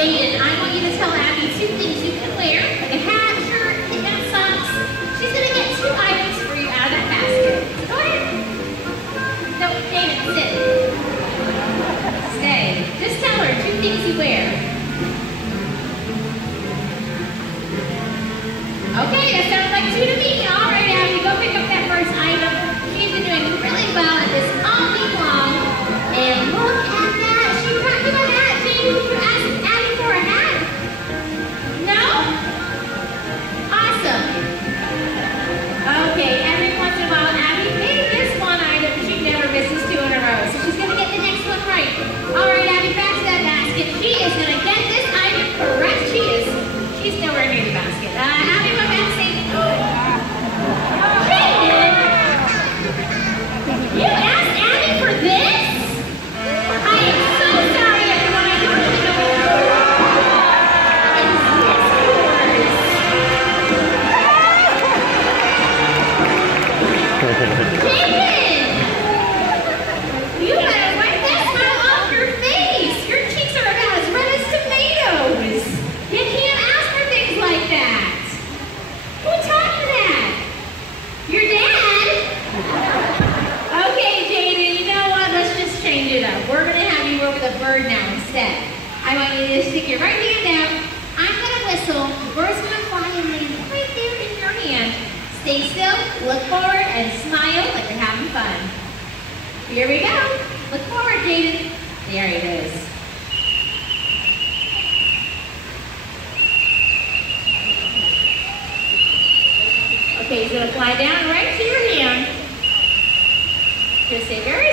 Jaden, I want you to tell Abby two things you can things you wear. Okay, that sounds like 2 to me. All right, Abby, go pick up that first item. She's been doing really well at this all week long. And look at that. She brought you a hat. Jane, you asked Abby for a hat? No? Awesome. Okay, every once in a while, Abby may miss one item, but she never misses 2 in a row. So she's going to get the next one right. All right, Abby, back to that basket. She is going to get this item correct. She's nowhere near the basket. Abby, what back say? Jaden! You asked Abby for this? I am so sorry, everyone. I don't even know what you're doing. Jaden! You better wipe that smile off your face. Your cheeks are about as red as tomatoes. You can't ask for things like that. Who taught you that? Your dad? Okay, Jaden, you know what? Let's just change it up. We're going to have you work with a bird now instead. I want you to stick your right hand out. I'm going to whistle. The bird's going to fly and land right there in your hand. Stay still, look forward, and smile like you're having fun. Here we go. Look forward, Jaden. There it is. Okay, he's going to fly down right to your hand. Just stay very